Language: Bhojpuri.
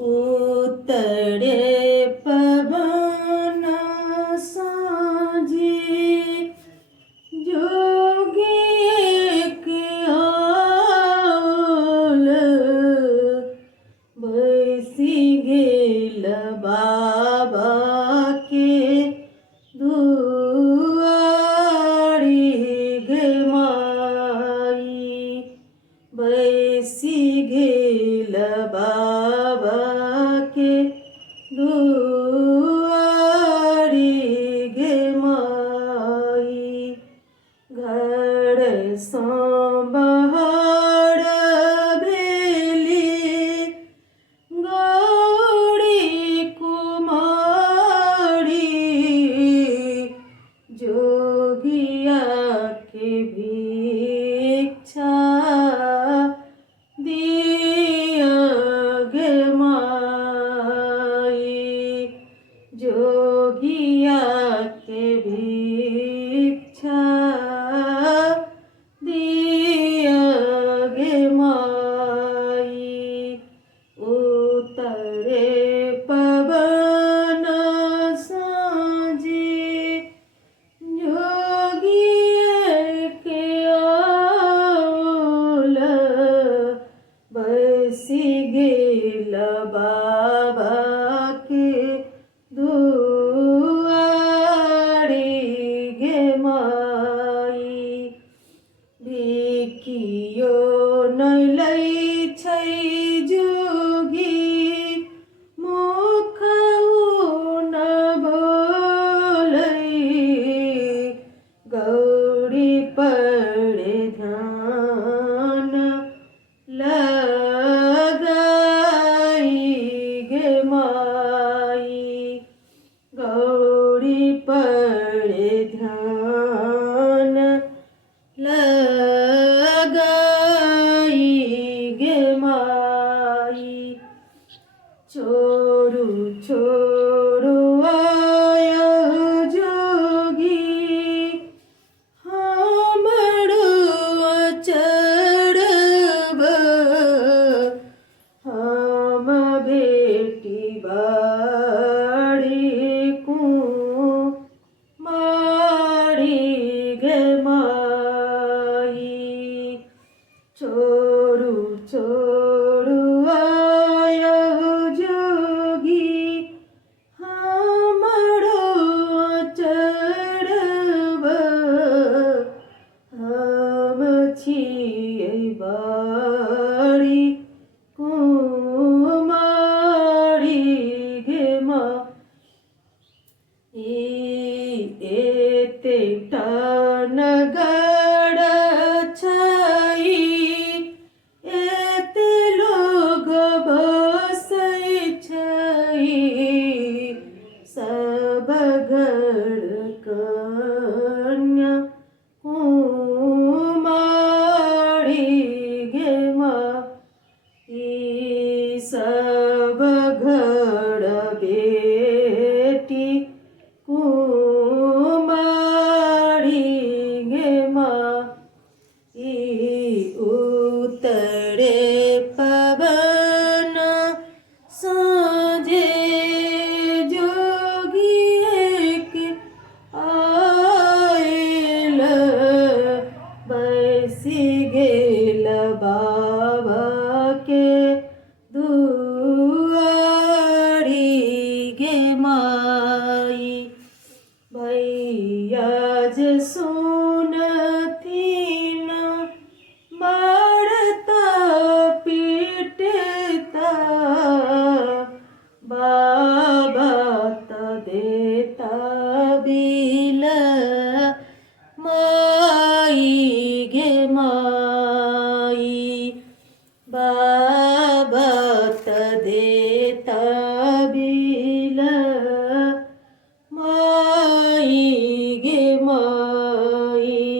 उतरे पवन साँझे जोगी एक आल बैसी गेल बाबा के दुआरी गे माई बैसी गेल बाबा के दुआरी गे माई घर सँ बाहर भेली गौरी कुमारी जोगिया के भिक्षा दिया गे माई जोगिया के भिक्षा दिया गे माई उतरे पवन साँझे जोगी के आल बैसी गेल बाबा के दुआरी गे माई भिकियो नहि लै छै जोगी मुखहु न बोलै गौरी पर ध्यान लगाई गे माई गौरी पर ध्यान लगाई गे माई छोड़ू छोड़ू आया जोगी हमरो चढ़ब हम बेटी बाड़ी कुमारी गे माई छोड़ू छोड़ू आया जोगी हमरो चढ़ब हम छियै बाड़ी कुमारी गे माई एतेटा नगर छै एते लोग बसै छै सब घर कन्या कुमारी गे माई सब घर बेटी कुमारी गे माई उतरे पवन साँझे जोगी एक आयल बैसी गेल बाबा के